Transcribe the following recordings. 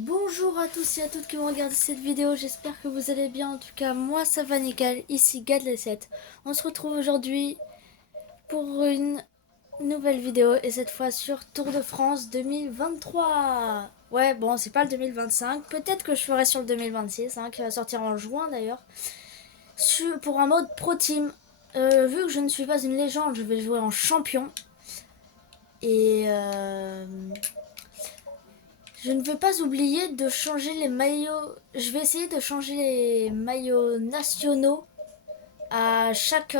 Bonjour à tous et à toutes qui vont regarder cette vidéo, j'espère que vous allez bien. En tout cas, moi ça va nickel, ici Gadlet7. On se retrouve aujourd'hui pour une nouvelle vidéo et cette fois sur Tour de France 2023. Ouais, bon, c'est pas le 2025, peut-être que je ferai sur le 2026, qui va sortir en juin d'ailleurs. Pour un mode Pro Team. Vu que je ne suis pas une légende, je vais jouer en champion. Et je ne vais pas oublier de changer les maillots. Je vais essayer de changer les maillots nationaux à chaque.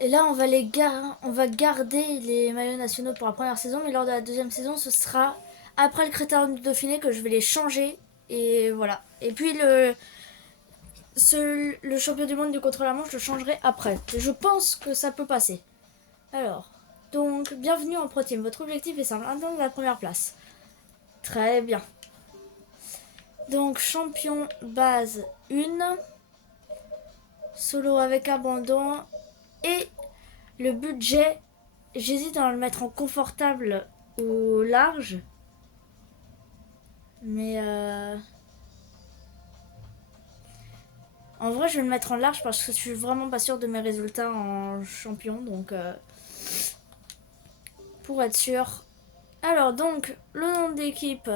Et là, on va garder les maillots nationaux pour la première saison, mais lors de la deuxième saison, ce sera après le Critérium du Dauphiné que je vais les changer. Et voilà. Et puis le champion du monde du contre-la-montre, je le changerai après. Je pense que ça peut passer. Alors, donc, bienvenue en Pro Team. Votre objectif est simple, atteindre la première place. Très bien. Donc champion base 1, solo avec abandon et le budget, j'hésite à le mettre en confortable ou large. Mais en vrai je vais le mettre en large parce que je suis vraiment pas sûre de mes résultats en champion. Donc pour être sûr. Alors donc le nom d'équipe.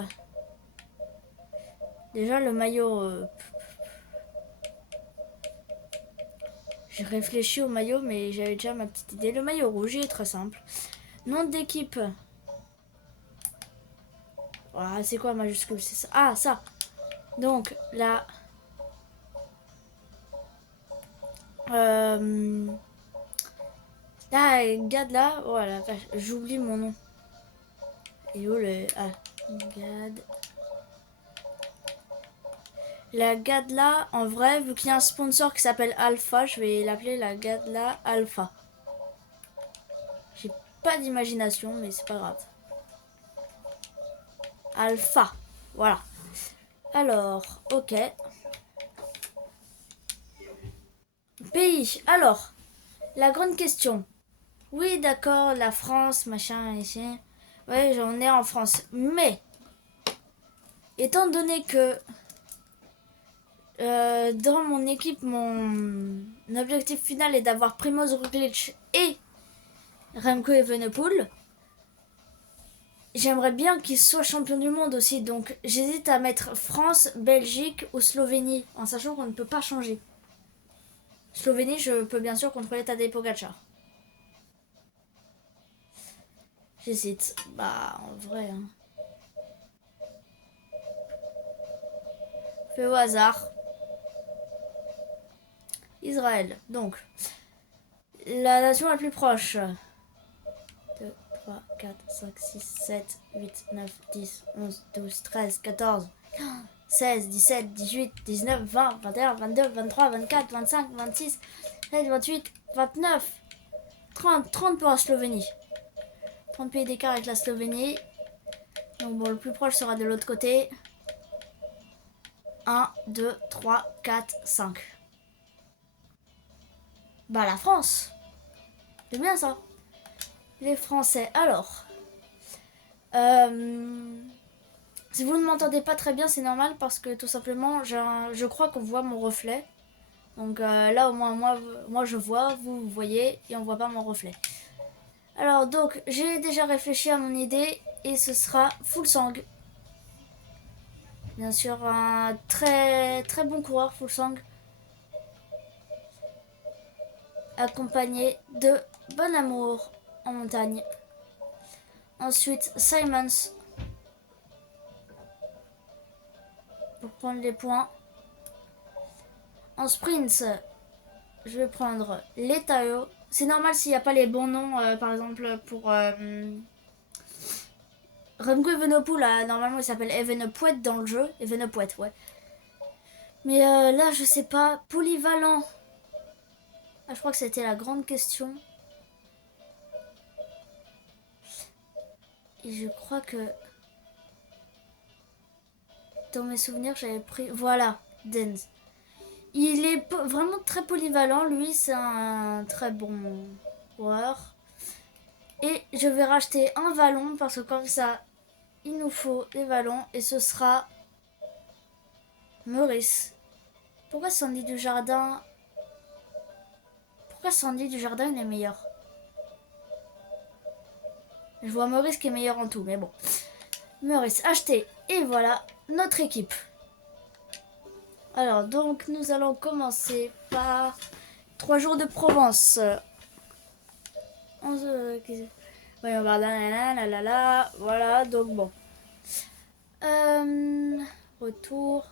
Déjà le maillot... j'ai réfléchi au maillot mais j'avais déjà ma petite idée. Le maillot rouge il est très simple. Nom d'équipe. Ah, c'est quoi majuscule? C'est ça. Ah, ça. Donc, là. Là, Gad là. Voilà, j'oublie mon nom. Et où le. Ah, Gad. La Gadla, en vrai, vu qu'il y a un sponsor qui s'appelle Alpha, je vais l'appeler la Gadla Alpha. J'ai pas d'imagination, mais c'est pas grave. Alpha. Voilà. Alors, ok. Pays. Alors, la grande question. Oui, d'accord, la France, machin, ici. Ouais, j'en ai en France. Mais, étant donné que dans mon équipe, mon objectif final est d'avoir Primoz Roglic et Remco Evenepoel, j'aimerais bien qu'il soit champion du monde aussi. Donc, j'hésite à mettre France, Belgique ou Slovénie, en sachant qu'on ne peut pas changer. Slovénie, je peux bien sûr contrôler Tadej Pogacar. J'hésite. Bah, en vrai. Fais au hasard. Israël. Donc, la nation la plus proche. 2, 3, 4, 5, 6, 7, 8, 9, 10, 11, 12, 13, 14, 16, 17, 18, 19, 20, 21, 22, 23, 24, 25, 26, 27, 28, 29, 30. 30 pour la Slovénie. 30 pays d'écart avec la Slovénie. Donc bon, le plus proche sera de l'autre côté. 1, 2, 3, 4, 5. Bah la France. C'est bien ça. Les Français. Alors. Si vous ne m'entendez pas très bien, c'est normal parce que tout simplement, je crois qu'on voit mon reflet. Donc là, au moins, moi je vois, vous voyez, et on voit pas mon reflet. Alors, donc, j'ai déjà réfléchi à mon idée et ce sera Fuglsang. Bien sûr, un très très bon coureur, Fuglsang. Accompagné de Bon Amour en montagne. Ensuite, Simons pour prendre les points. En sprint, je vais prendre Letao. C'est normal s'il n'y a pas les bons noms, par exemple pour Remco Evenepoel, normalement il s'appelle Evenepoel dans le jeu. Evenepoel, ouais. Mais là, je sais pas. Polyvalent. Ah, je crois que c'était la grande question. Et je crois que dans mes souvenirs, j'avais pris. Voilà, Denz. Il est vraiment très polyvalent. Lui, c'est un très bon joueur. Et je vais racheter un vallon parce que comme ça, il nous faut des ballons et ce sera Maurice. Pourquoi Sandy du Jardin il est meilleur? Je vois Maurice qui est meilleur en tout, mais bon. Maurice, acheté. Et voilà notre équipe. Alors, donc, nous allons commencer par 3 jours de Provence. Voyons voir, là. Voilà, donc bon. Retour.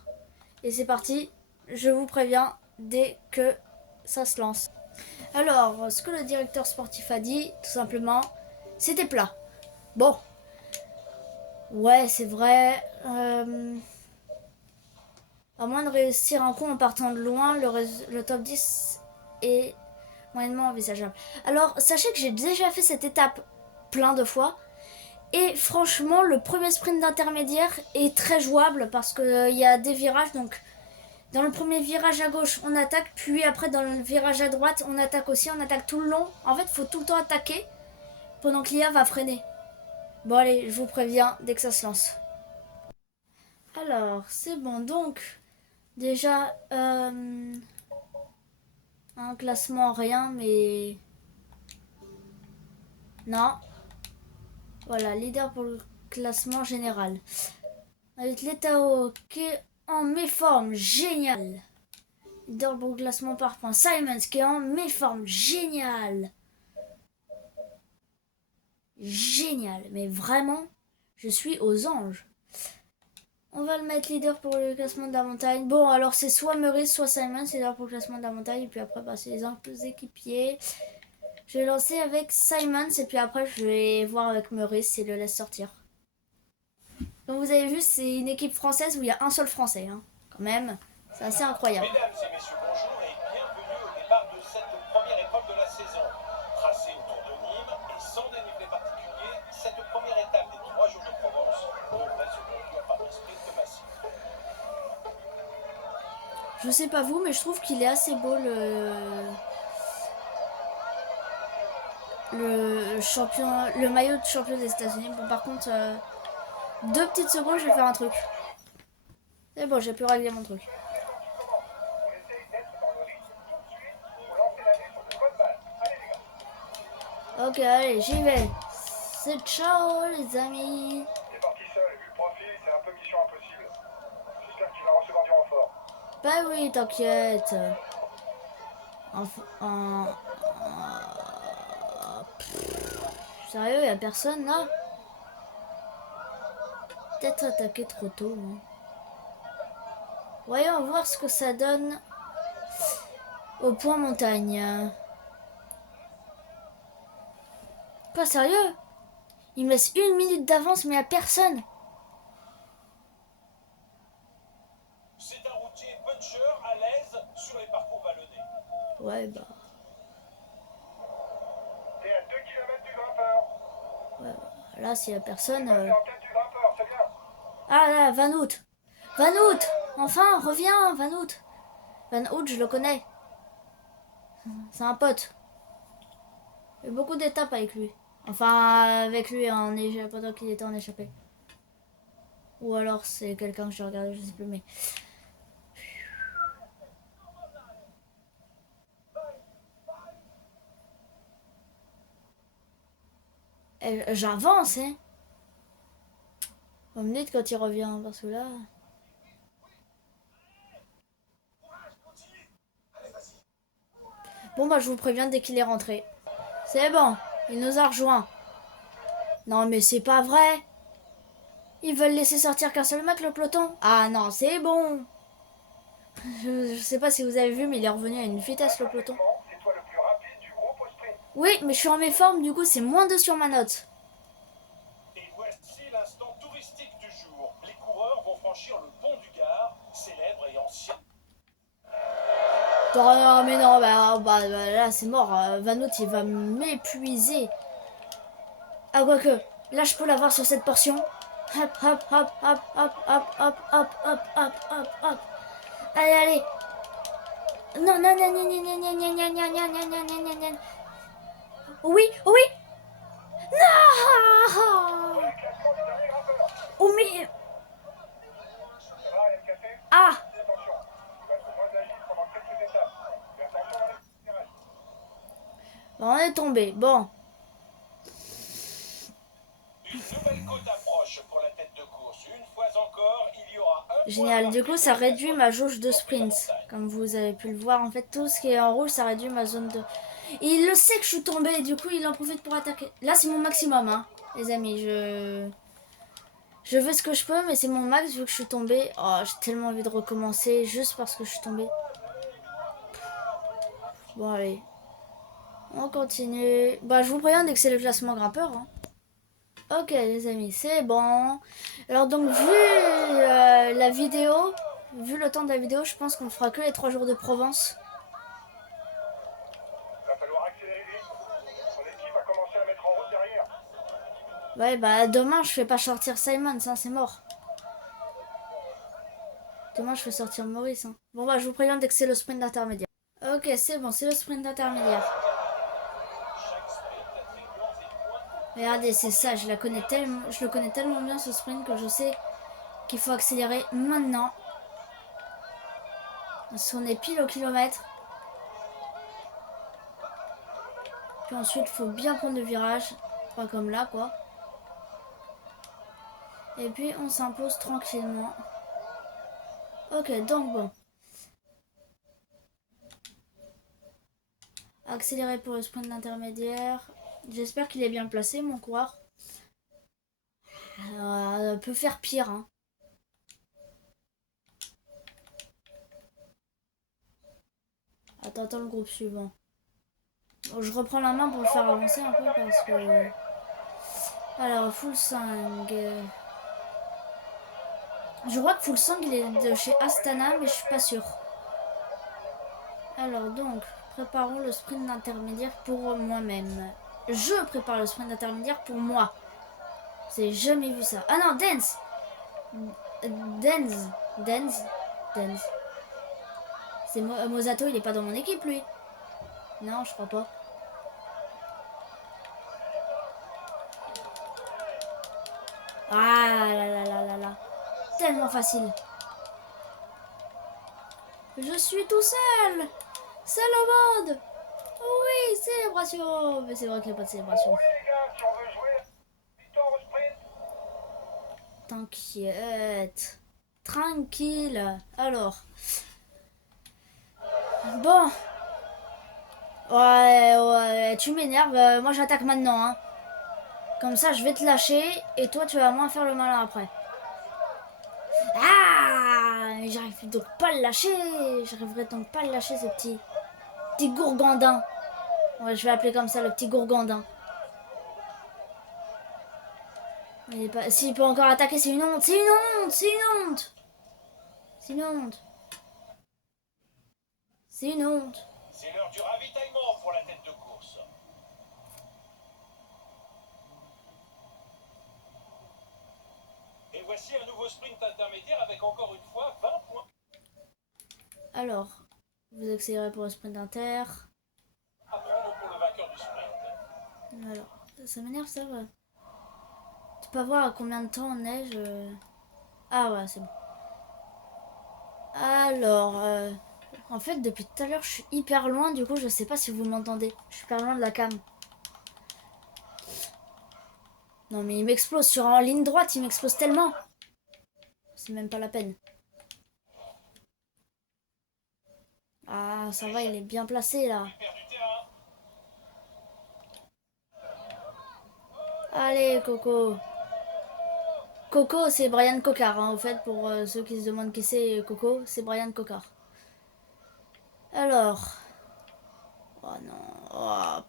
Et c'est parti. Je vous préviens dès que ça se lance. Alors, ce que le directeur sportif a dit, tout simplement, c'était plat. Bon. Ouais, c'est vrai. À moins de réussir un coup en partant de loin, le top 10 est moyennement envisageable. Alors, sachez que j'ai déjà fait cette étape plein de fois. Et franchement, le premier sprint d'intermédiaire est très jouable parce qu'il y a des virages. Donc, dans le premier virage à gauche, on attaque. Puis après, dans le virage à droite, on attaque aussi. On attaque tout le long. En fait, il faut tout le temps attaquer pendant que l'IA va freiner. Bon, allez, je vous préviens dès que ça se lance. Alors, c'est bon. Donc, déjà, un classement, rien, mais... Non. Voilà, leader pour le classement général. Avec l'Etao qui est en méforme, génial. Leader pour le classement par points. Simons qui est en méforme, génial. Génial, mais vraiment, je suis aux anges. On va le mettre leader pour le classement de la montagne. Bon, alors c'est soit Maurice, soit Simons, leader pour le classement de la montagne. Et puis après, bah, c'est les équipiers. Je vais lancer avec Simons et puis après, je vais voir avec Maurice et le laisse sortir. Donc vous avez vu, c'est une équipe française où il y a un seul français, hein. Quand même, c'est assez incroyable. Mesdames et messieurs, bonjour et bienvenue au départ de cette première épreuve de la saison. Tracée autour de Nîmes et sans dénivelé particulier, cette première étape des 3 jours de Provence devrait se conclure par un sprint massif. Je sais pas vous, mais je trouve qu'il est assez beau le maillot de champion des États-Unis. Bon, par contre, 2 petites secondes, je vais faire un truc. C'est bon, j'ai pu régler mon truc. Ok, allez, j'y vais. C'est ciao, les amis. Il est parti seul et vu le profil, c'est un peu mission impossible. J'espère que tu vas recevoir du renfort. Bah oui, t'inquiète. Sérieux, y a personne là? Peut-être attaqué trop tôt. Hein. Voyons voir ce que ça donne au point montagne. Pas sérieux? Il me laisse 1 minute d'avance, mais à personne. C'est un routier puncher à l'aise sur les parcours vallonnés. Ouais, bah. T'es à 2 km du grimpeur. Ouais, bah. Là, s'il y a personne. T'es en tête du grimpeur, c'est bien. Ah là, Vanout. Vanout! Enfin, reviens, Vanout. Vanout, je le connais. C'est un pote. J'ai eu beaucoup d'étapes avec lui. Enfin, avec lui en échappée, pendant qu'il était en échappée. Ou alors c'est quelqu'un que j'ai regardé, je sais plus, mais... J'avance, hein. Vous me dites quand il revient, parce que là... Bon, bah, je vous préviens dès qu'il est rentré. C'est bon, il nous a rejoints. Non, mais c'est pas vrai. Ils veulent laisser sortir qu'un seul mec, le peloton. Ah non, c'est bon. Je sais pas si vous avez vu, mais il est revenu à une vitesse, le peloton. C'est toi le plus rapide du groupe au sprint. Oui, mais je suis en méforme, du coup, c'est -2 sur ma note. Et voici l'instant touristique du jour. Les coureurs vont franchir le pont du Gard, célèbre et ancien. Non, mais non, bah, là, c'est mort. Vanout, il va m'épuiser. Ah, quoique, là, je peux l'avoir sur cette portion. Hop, hop, hop, hop, hop, hop, hop, hop, hop, hop, hop, hop. Allez, allez. Non, non, non, non, non, non, non, non, non, non, non, non, non, non, non. Oui, oui. Non. mais... Ça va, rien de cassé? Ah! Attention, il va être moins agile pendant quelques étapes. Mais attention dans les virages. Bon, on est tombé. Bon. Une nouvelle côte approche pour la tête de course. Une fois encore, il y aura un Génial. point Du coup, ça réduit ma jauge de sprint. Comme vous avez pu le voir, en fait, tout ce qui est en rouge, ça réduit ma zone de... Et il le sait que je suis tombée, du coup, il en profite pour attaquer. Là, c'est mon maximum, hein, les amis. Je fais ce que je peux, mais c'est mon max vu que je suis tombée. Oh, j'ai tellement envie de recommencer juste parce que je suis tombée. Bon, allez. On continue. Bah, je vous préviens dès que c'est le classement grimpeur, hein. Ok, les amis, c'est bon. Alors, donc, vu la vidéo, vu le temps de la vidéo, je pense qu'on fera que les 3 jours de Provence. Il va falloir accélérer vite. Son équipe va commencer à mettre en route derrière. Ouais, bah, demain, je fais pas sortir Simon, ça, c'est mort. Demain, je fais sortir Maurice, hein. Bon, bah, je vous préviens dès que c'est le sprint intermédiaire. Ok, c'est bon, c'est le sprint intermédiaire. Regardez, c'est ça, je le connais tellement bien ce sprint que je sais qu'il faut accélérer maintenant. Parce qu'on est pile au kilomètre. Puis ensuite, il faut bien prendre le virage. Pas comme là, quoi. Et puis, on s'impose tranquillement. Ok, donc bon. Accélérer pour le sprint intermédiaire. J'espère qu'il est bien placé, mon coureur. Peut faire pire, hein. Attends le groupe suivant. Bon, je reprends la main pour le faire avancer un peu parce que... Alors, Full 5. Je crois que Full 5 il est de chez Astana, mais je suis pas sûre. Alors donc, préparons le sprint intermédiaire pour moi-même. Je prépare le sprint intermédiaire pour moi. J'ai jamais vu ça. Ah non, Dance. Dance. C'est Mozato, il est pas dans mon équipe, lui. Non, je crois pas. Ah là là là là là. Tellement facile. Je suis tout seul. Seul au monde. Oui, célébration. Mais c'est vrai qu'il n'y a pas de célébration. Oui, les gars, si on veut jouer, victoire au sprint. T'inquiète. Tranquille. Alors. Bon. Ouais, tu m'énerves. Moi, j'attaque maintenant, hein. Comme ça, je vais te lâcher. Et toi, tu vas moins faire le malin après. Ah, j'arrive donc pas à le lâcher. J'arriverai donc pas à le lâcher, ce petit gourgandin. Ouais, je vais l'appeler comme ça, le petit gourgandin. Il est pas... S'il peut encore attaquer, c'est une honte. C'est une honte. C'est une honte. C'est une honte. C'est une honte. C'est l'heure du ravitaillement pour la tête de course. Et voici un nouveau sprint intermédiaire avec encore une fois 20 points. Alors, vous accélérez pour le sprint inter. À prendre pour le vainqueur du sprint. Alors, ça m'énerve ça, ouais. Tu peux voir à combien de temps on est, Ah ouais, c'est bon. Alors, en fait, depuis tout à l'heure, je suis hyper loin, du coup, je sais pas si vous m'entendez. Je suis hyper loin de la cam. Non, mais il m'explose sur en ligne droite, il m'explose tellement. C'est même pas la peine. Ah, ça va, il est bien placé, là. Il perd du terrain. Allez, Coco. Coco, c'est Brian Cocard, hein, au fait, pour ceux qui se demandent qui c'est Coco, c'est Brian Cocard. Alors... Oh non... Oh,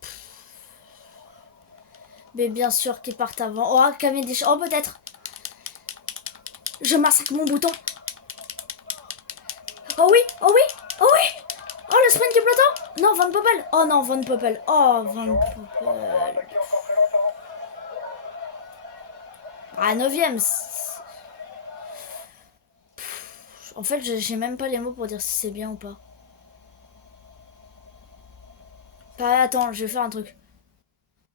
mais bien sûr qu'ils partent avant. Oh, Cavendish. Oh, peut-être. Je massacre mon bouton. Oh oui, oh oui, oh oui. Oh, le sprint du peloton. Non, Van Poppel. Oh non, Van Poppel. Oh, Van Poppel. Ah, 9ème. En fait, j'ai même pas les mots pour dire si c'est bien ou pas. Bah, attends, je vais faire un truc.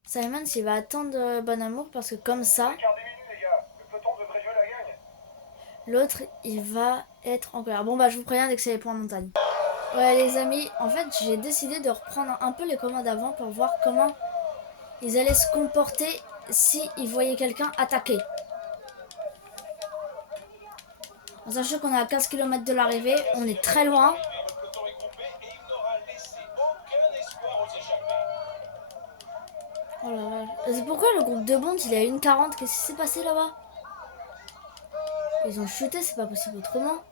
Simon, s'il va attendre Bon Amour parce que comme ça... l'autre, il va être en colère. Bon, bah, je vous préviens dès que c'est les points montagne. Ouais, les amis, en fait, j'ai décidé de reprendre un peu les commandes avant pour voir comment ils allaient se comporter si ils voyaient quelqu'un attaquer. En sachant qu'on est à 15 km de l'arrivée, on est très loin. Le peloton est groupé et il n'aura laissé aucun espoir aux échappés. Oh la vache. C'est pourquoi le groupe de Bond il est à 1,40. Qu'est-ce qui s'est passé là-bas? Ils ont chuté, c'est pas possible autrement.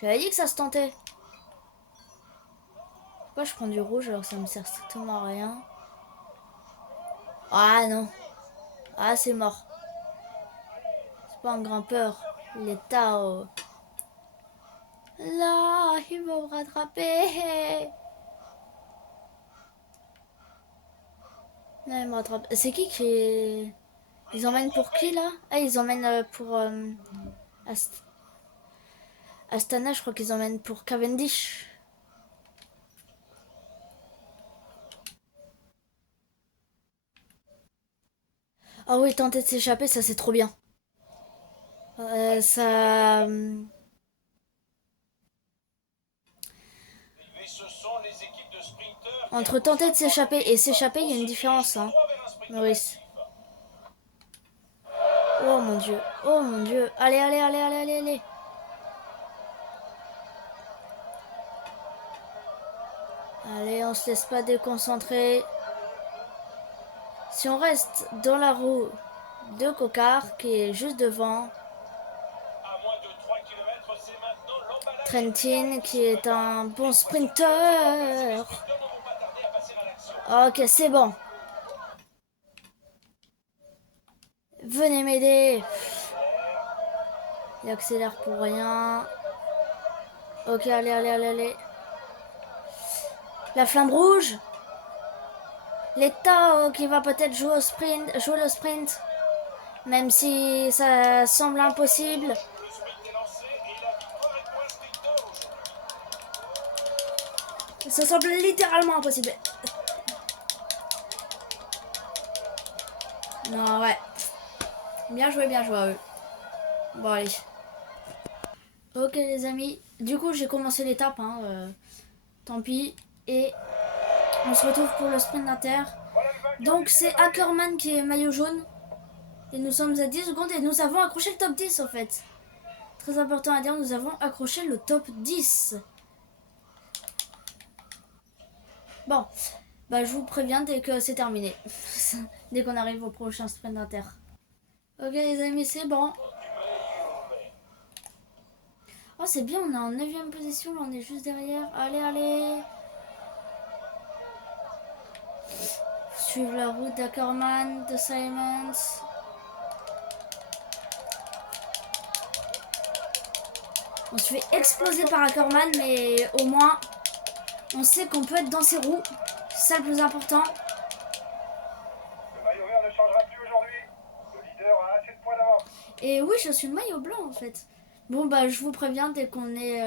J'avais dit que ça se tentait. Pourquoi je prends du rouge alors que ça me sert strictement à rien? Ah non. Ah c'est mort. C'est pas un grimpeur. Il est Tao. Là, il va me rattraper. Là, il me rattrape. C'est qui Ils emmènent pour qui là? Ah, ils emmènent pour Astana, je crois qu'ils emmènent pour Cavendish. Ah oui, tenter de s'échapper, ça c'est trop bien. Ça. Et ce sont les équipes de sprinteurs qui Entre tenter de s'échapper et s'échapper, il y a une différence, hein, Maurice. Oh mon dieu, oh mon dieu. Allez, allez, allez, allez, allez, allez. Allez, on se laisse pas déconcentrer. Si on reste dans la roue de Cocard, qui est juste devant, à moins de 3 km, c'est maintenant l'emballage. Trentin, qui est un bon sprinter. Ok, c'est bon. Venez m'aider. Il accélère pour rien. Ok, allez, allez, allez, allez. La flamme rouge. L'État qui va peut-être jouer le sprint. Même si ça semble impossible. Le sprint est lancé et la victoire est pour un sprinter aujourd'hui. Ça semble littéralement impossible. Non, ouais. Bien joué à eux. Bon, allez. Ok, les amis. Du coup, j'ai commencé l'étape. Hein, tant pis. Et on se retrouve pour le sprint d'Inter. Donc, c'est Ackerman qui est maillot jaune. Et nous sommes à 10 secondes et nous avons accroché le top 10 en fait. Très important à dire, nous avons accroché le top 10. Bon, bah je vous préviens dès que c'est terminé. Dès qu'on arrive au prochain sprint d'Inter. Ok les amis, c'est bon. Oh c'est bien, on est en 9ème position, là on est juste derrière. Allez, allez. Suivre la route d'Ackerman, de Simons. On se fait exploser par Ackerman, mais au moins on sait qu'on peut être dans ses roues. C'est ça le plus important. Le maillot vert ne changera plus aujourd'hui. Le leader a assez de points d'avance. Et oui, je suis le maillot blanc en fait. Bon bah je vous préviens dès qu'on est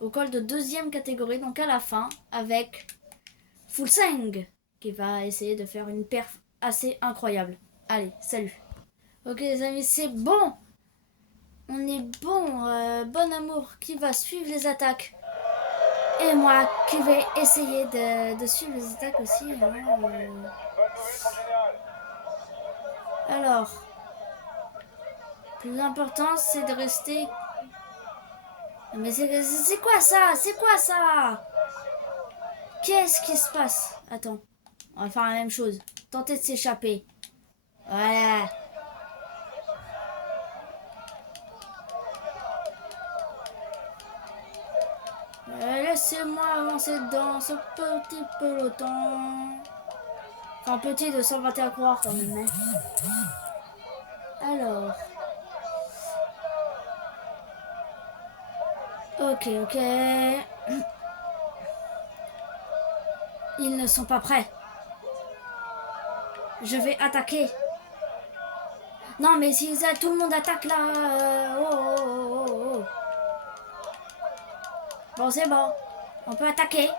au col de 2ème catégorie, donc à la fin, avec Fulsang qui va essayer de faire une perf assez incroyable. Allez, salut. Ok les amis, c'est bon. On est bon, bon amour qui va suivre les attaques. Et moi qui vais essayer de suivre les attaques aussi. Bonne nouvelle pour le général. Alors, le plus important c'est de rester... Mais c'est quoi ça? C'est quoi ça? Qu'est-ce qui se passe? Attends, on va faire la même chose. Tenter de s'échapper. Voilà. Laissez-moi avancer dans ce petit peloton. Enfin, petit de 121 coureurs quand même. Alors. Ok, ok. Ils ne sont pas prêts. Je vais attaquer. Non, mais si tout le monde attaque là. Oh. Bon, c'est bon. On peut attaquer.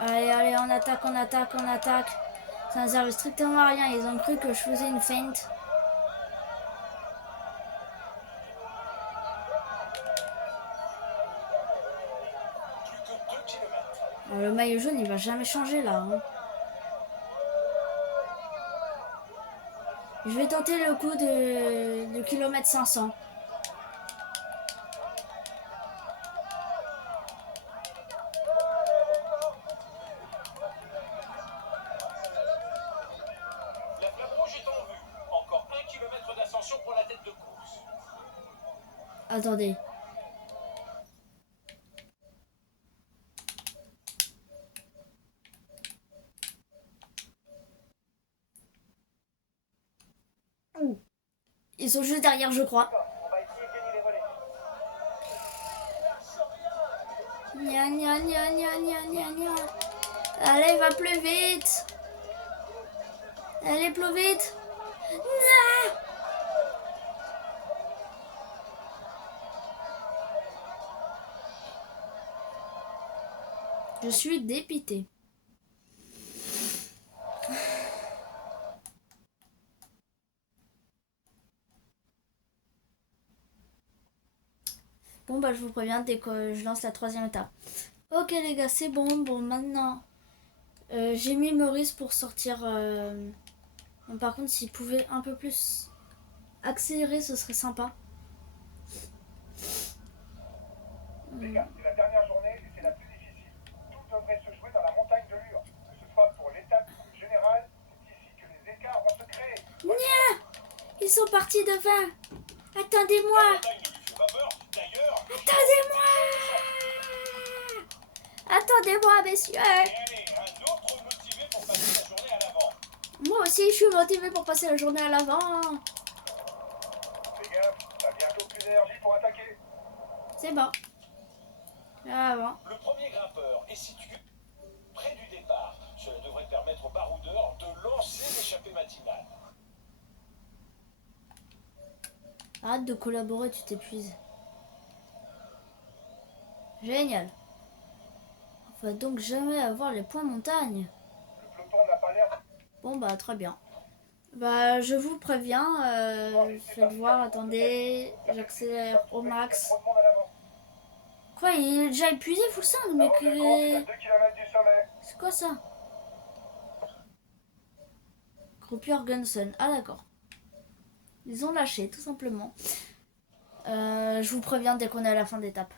Allez, allez, on attaque, on attaque, on attaque. Ça ne servait strictement à rien. Ils ont cru que je faisais une feinte. Plus que 2 kilomètres. Alors, le maillot jaune, il va jamais changer là. Hein. Je vais tenter le coup de kilomètre 500. La flamme rouge est en vue. Encore 1 kilomètre d'ascension pour la tête de course. Attendez. Ils sont juste derrière, je crois. On va essayer de gagner les relais. Gna gna gna gna gna gna gna. Allez, va plus vite. Allez, plus vite. Gna. Je suis dépité. Bon bah je vous préviens dès que je lance la 3e étape. Ok les gars, c'est bon. Bon maintenant, j'ai mis Maurice pour sortir. Bon, par contre, s'il pouvait un peu plus accélérer, ce serait sympa. Les gars, c'est la dernière journée et c'est la plus difficile. Tout devrait se jouer dans la montagne de Lure. Que ce soit pour l'étape générale, c'est ici que les écarts vont se créer. Nya, ils sont partis devant. Attendez-moi. La montagne ne lui fait pas peur. D'ailleurs, Attendez-moi. Attendez-moi, messieurs. et allez, un autre motivé pour passer la journée à l'avant. Moi aussi, je suis motivée pour passer la journée à l'avant. Fais gaffe, t'as bientôt plus d'énergie pour attaquer. C'est bon. À l'avant. Le premier grimpeur est situé près du départ. Cela devrait permettre aux baroudeurs de lancer l'échappée matinale. Arrête de collaborer, tu t'épuises. Génial. On va donc jamais avoir les points montagne. Le peloton n'a pas l'air. Bon bah très bien. Bah je vous préviens, faites voir, attendez, j'accélère au max. Trop de monde à l'avant. Quoi, il est déjà épuisé, full sang, mais Avant de course, c'est à 2 km du sommet. c'est quoi ça? Groupe Gunson, ah d'accord. Ils ont lâché, tout simplement. Je vous préviens dès qu'on est à la fin d'étape.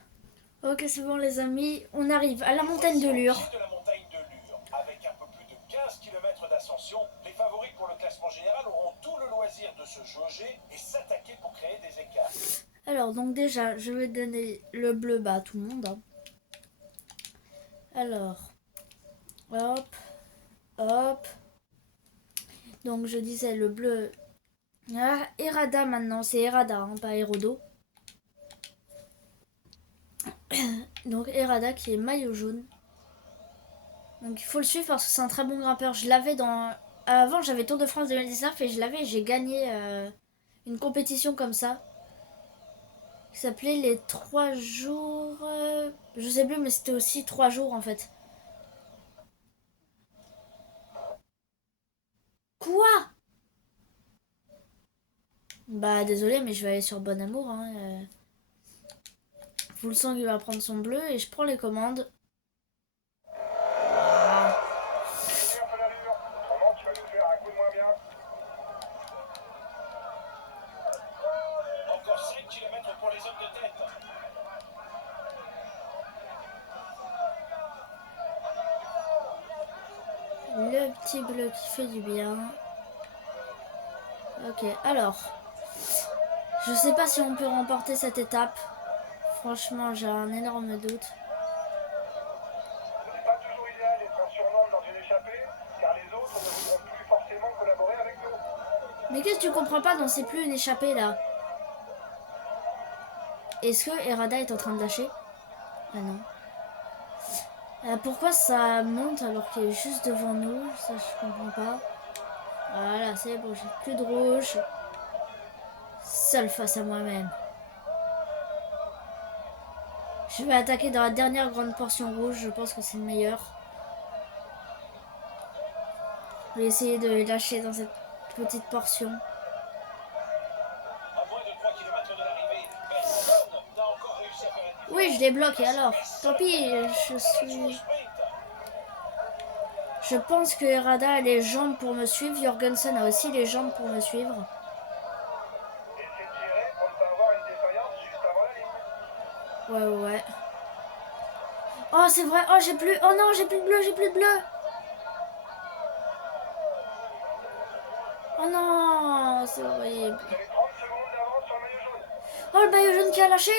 Ok, c'est bon les amis, on arrive à la montagne de Lure. De la montagne de Lure, avec un peu plus de 15 km d'ascension, les favoris pour le classement général auront tout le loisir de se jauger et s'attaquer pour créer des écarts. Alors, donc déjà, je vais donner le bleu bah, à tout le monde. Hein. Alors, hop, hop. Donc, je disais le bleu. Ah, Errada maintenant, c'est Errada, hein, pas Hérodo. Donc, Errada qui est maillot jaune. Donc, il faut le suivre parce que c'est un très bon grimpeur. Je l'avais dans. Avant, j'avais Tour de France 2019 et je l'avais, j'ai gagné une compétition comme ça. Qui s'appelait les 3 jours. Je sais plus, mais c'était aussi 3 jours en fait. Quoi? Bah désolé, mais je vais aller sur Bon Amour. Hein. Full Sang il va prendre son bleu et je prends les commandes. Ah. Diminue un peu l'allure, autrement tu vas nous faire un coup de moins bien. Encore 5 km pour les hommes de tête. Le petit bleu qui fait du bien. Ok, alors. Je sais pas si on peut remporter cette étape. Franchement, j'ai un énorme doute. Ce n'est pas toujours idéal d'être en surnombre dans une échappée, car les autres ne voudront plus forcément collaborer avec nous. Mais qu'est-ce que tu comprends pas? Non, c'est plus une échappée là. Est-ce que Errada est en train de lâcher? Ah non. Pourquoi ça monte alors qu'il est juste devant nous? Ça, je comprends pas. Voilà, c'est bon, j'ai plus de rouge. Seul face à moi-même. Je vais attaquer dans la dernière grande portion rouge, je pense que c'est le meilleur. Je vais essayer de les lâcher dans cette petite portion. À moins de 3 km de l'arrivée, personne n'a encore réussi à faire la différence. Oui, je les bloque et alors? Tant pis, Sur le sprint. Je pense que Errada a les jambes pour me suivre. Jorgensen a aussi les jambes pour me suivre. Essayez de gérer pour ne pas avoir une défaillance juste avant la ligne. Ouais. Oh, c'est vrai. Oh, j'ai plus. Oh non, j'ai plus de bleu, j'ai plus de bleu. Oh non, c'est horrible. Vous avez 30 secondes d'avance sur le maillot jaune. Oh, le maillot jaune qui a lâché.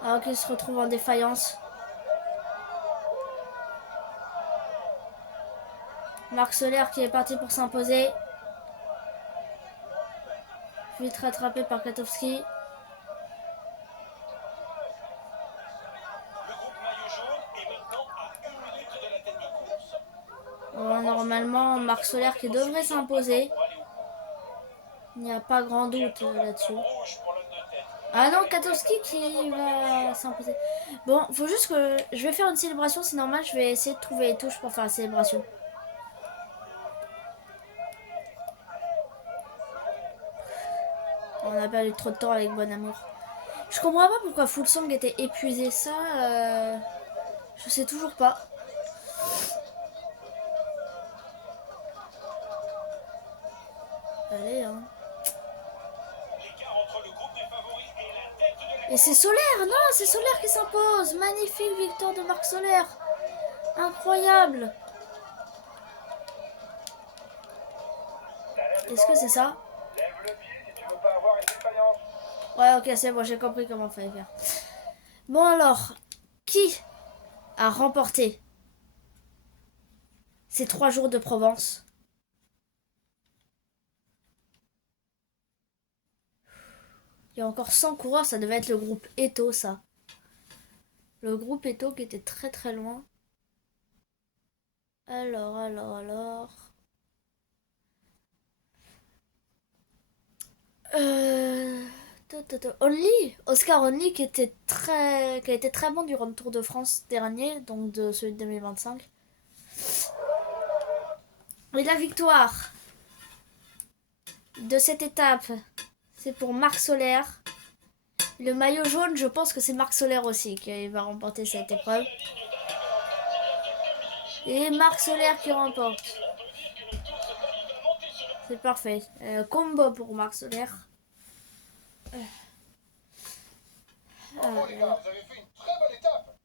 Ah, ok, il se retrouve en défaillance. Marc Soler qui est parti pour s'imposer. Vite rattrapé par Katowski. Le groupe maillot jaune est maintenant à 1 minute de la tête de course. Bon, normalement, Marc Soler qui devrait s'imposer. Il n'y a pas grand doute là-dessus. Rouge pour l'homme de tête. Ah non, Katowski qui va s'imposer. Bon, faut juste que je vais faire une célébration, c'est normal, je vais essayer de trouver les touches pour faire la célébration. On a perdu trop de temps avec Bon Amour. Je comprends pas pourquoi Fullsong était épuisé, ça, je sais toujours pas. Allez, hein. L'écart entre le groupe des favoris et la tête de la Et c'est Solaire, non, c'est Solaire qui s'impose. Magnifique victoire de Marc Solaire. Incroyable. Est-ce que c'est ça? Lève le pied si tu veux pas avoir une défaillance. Ouais, ok, c'est bon, j'ai compris comment fallait faire. Bon alors, qui a remporté ces 3 jours de Provence? Il y a encore 100 coureurs, ça devait être le groupe Eto, ça. Le groupe Eto qui était très très loin. Alors. Only, Oscar Only qui a été très bon durant le Tour de France dernier, donc de celui de 2025. Et la victoire de cette étape, c'est pour Marc Soler. Le maillot jaune, je pense que c'est Marc Soler aussi qui va remporter cette épreuve. Et Marc Soler qui remporte. C'est parfait. Combo pour Marc Soler. Bravo les gars, vous avez fait une très bonne étape.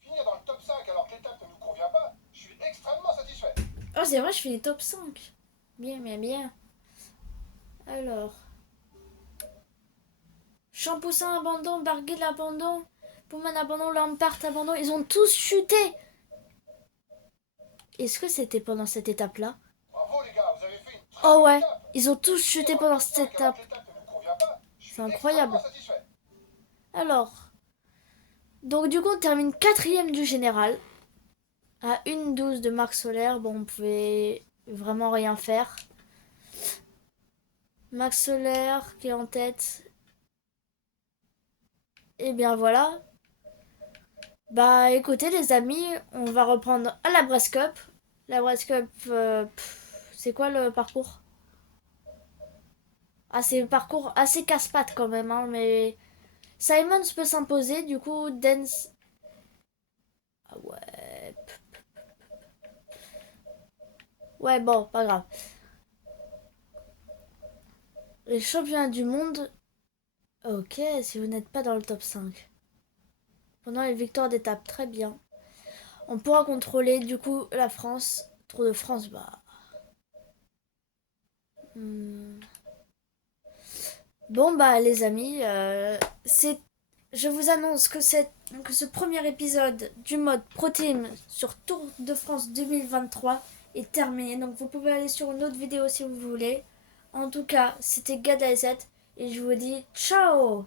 Finir dans le top 5 alors que l'étape ne nous convient pas, je suis extrêmement satisfait. Oh, c'est vrai, je finis top 5. Bien. Alors. Champoussin abandon, Barguil abandon, Pouman abandon, Lampart abandon. Ils ont tous chuté. Est-ce que c'était pendant cette étape-là? Bravo les gars, vous avez fait une très Oh bonne ouais, étape. ils ont tous chuté pendant cette étape. C'est incroyable. Alors, donc du coup on termine 4ème du général. À 1:12 de Marc Soler. Bon, on pouvait vraiment rien faire. Max Soler qui est en tête. Et bien voilà. Bah écoutez les amis, on va reprendre à la Brest Cup. La Brest Cup, c'est quoi le parcours? Ah, c'est un parcours assez casse-pattes quand même, hein, mais Simons peut s'imposer, du coup Dance... Ah ouais... Ouais, bon, pas grave. Les championnats du monde... Ok, si vous n'êtes pas dans le top 5. Pendant les victoires d'étape, très bien. On pourra contrôler, du coup, la France. Tour de France, bah... Bon, bah, les amis, je vous annonce que ce premier épisode du mode Pro Team sur Tour de France 2023 est terminé. Donc, vous pouvez aller sur une autre vidéo si vous voulez. En tout cas, c'était Gad AS7 et je vous dis ciao!